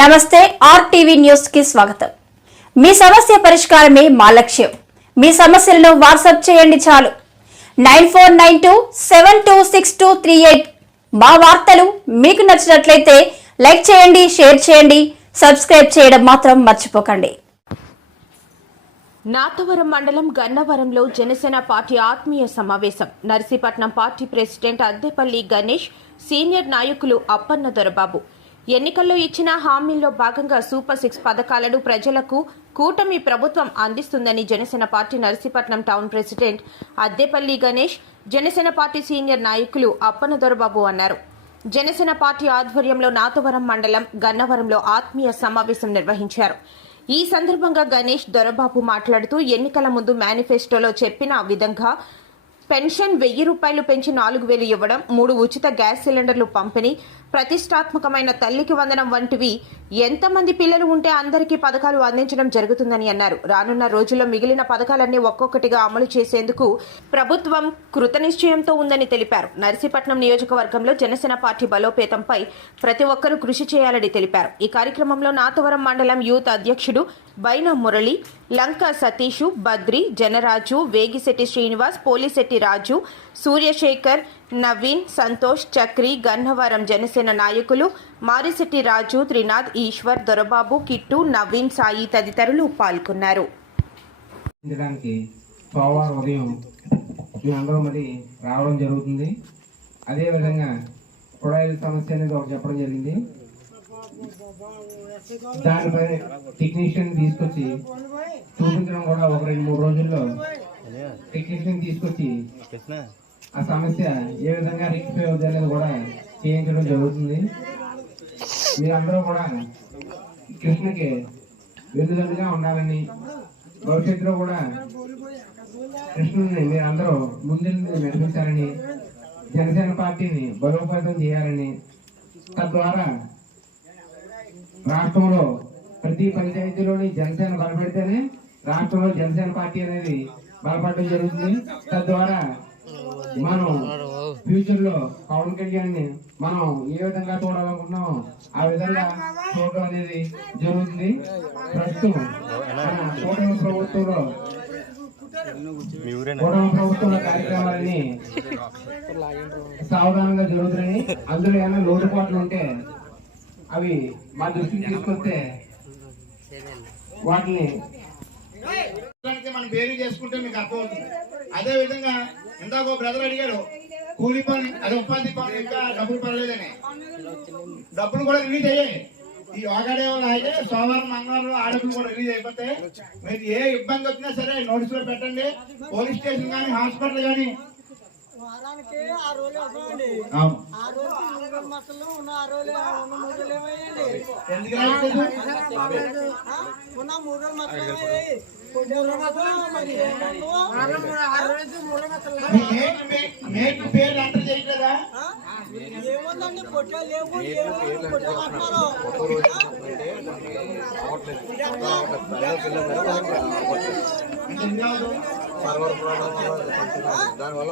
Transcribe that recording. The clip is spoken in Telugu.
నమస్తే ఆర్టీవీ న్యూస్ కి స్వాగతం। మీ సమస్య పరిష్కారమే మా లక్ష్యం। మీ సమస్యలను వాట్సాప్ చేయండి చాలు 9492726238। మా వార్తలు మీకు నచ్చినట్లయితే లైక్ చేయండి, షేర్ చేయండి, సబ్స్క్రైబ్ చేయడం మాత్రం మర్చిపోకండి। నాతవరం మండలం గన్నవరంలో జనసేన పార్టీ ఆత్మీయ సమావేశం। Narsipatnam party president Addepalli Ganesh, senior నాయకులు అప్పన్న దొరబాబు ఎన్నికల్లో ఇచ్చిన హామీల్లో భాగంగా సూపర్ 6 పథకాలను ప్రజలకు కూటమి ప్రభుత్వం అందిస్తుందని Janasena party Narsipatnam town president Addepalli Ganesh, Janasena party senior నాయకులు అప్పన్న దొరబాబు అన్నారు। జనసేన పార్టీ ఆధ్వర్యంలో నాతవరం మండలం గన్నవరంలో ఆత్మీయ సమావేశం నిర్వహించారు। ఈ సందర్భంగా గణేష్ దొరబాబు మాట్లాడుతూ ఎన్నికల ముందు మేనిఫెస్టోలో చెప్పిన విధంగా పెన్షన్ 1000 రూపాయలు పెంచి 4000 ఇవ్వడం, 3 ఉచిత గ్యాస్ సిలిండర్లు పంపిణీ, ప్రతిష్టాత్మకమైన తల్లికి వందనం వంటివి ఎంతమంది పిల్లలు ఉంటే అందరికీ పథకాలు అందించడం జరుగుతుందని అన్నారు। రానున్న రోజుల్లో మిగిలిన పథకాలన్నీ ఒక్కొక్కటిగా అమలు చేసేందుకు ప్రభుత్వం కృతనిశ్చయంతో ఉందని తెలిపారు। నర్సీపట్నం నియోజకవర్గంలో జనసేన పార్టీ బలోపేతంపై ప్రతి ఒక్కరూ కృషి చేయాలని తెలిపారు। ఈ కార్యక్రమంలో నాతవరం మండలం యూత్ అధ్యక్షుడు బైన మురళి, లంక సతీషు, బద్రి, జనరాజు, వేగిశెట్టి శ్రీనివాస్, పోలిశెట్టి రాజు, సూర్యశేఖర్, నవీన్, సంతోష్, చక్రి, గన్నవరం జనసేన నాయకులు మారిశెట్టి రాజు, త్రినాథ్, ఈశ్వర్, దొరబాబు, కిట్టు, నవీన్, సాయి తదితరులు పాల్గొన్నారు। సోమవారం ఉదయం మేమందరూ మరి రావడం జరుగుతుంది। అదేవిధంగా కుళాయిల సమస్య అనేది ఒకటి చెప్పడం జరిగింది। దానిపై టెక్నీషియన్ తీసుకొచ్చి చూపించడం కూడా ఒక 2-3 రోజుల్లో టెక్నీషియన్ తీసుకొచ్చి ఆ సమస్య ఏ విధంగా రెక్టిఫై అవుతుంది అనేది కూడా చేయించడం జరుగుతుంది। మీరందరూ కూడా కృష్ణకి వెలుగుదలుగా ఉండాలని, భవిష్యత్తులో కూడా కృష్ణుని మీరందరూ ముందు నడిపించాలని, జనసేన పార్టీని బలోపేతం చేయాలని, తద్వారా రాష్ట్రంలో ప్రతి పంచాయతీలోని జనసేన బలపడితేనే రాష్ట్రంలో జనసేన పార్టీ అనేది బలపడడం జరుగుతుంది। తద్వారా మనం ఫ్యూచర్ లో పవన్ కళ్యాణ్ ని మనం ఏ విధంగా చూడాలనుకుంటున్నామో ఆ విధంగా చూడడం అనేది జరుగుతుంది। ప్రస్తుతం కూటమి ప్రభుత్వంలో కార్యక్రమాలన్నీ సావధానంగా జరుగుతున్నాయి। అందులో ఏమైనా లోటుపాట్లు ఉంటే అవి మా దృష్టికి తీసుకొస్తే వాటిని మనం వేరు చేసుకుంటే మీకు అర్థమవుతుంది। అదే విధంగా ఇందాక బ్రదర్ అడిగారు కూలి పని, అది ఉపాధి పని ఇంకా డబ్బులు పర్లేదని, డబ్బులు కూడా రిలీజ్ అయ్యాయి। ఈ ఆగాడే వాళ్ళు అయితే సోమవారం, మంగళవారం ఆ డబ్బులు కూడా రిలీజ్ అయిపోతే మీరు ఏ ఇబ్బంది వచ్చినా సరే నోటీసులో పెట్టండి। పోలీస్ స్టేషన్ కానీ, హాస్పిటల్ కానీ పేర్లు ఎంటర్ చేయట్లేదా? ఏముందండి పొట్టాలు లేవు, దానివల్ల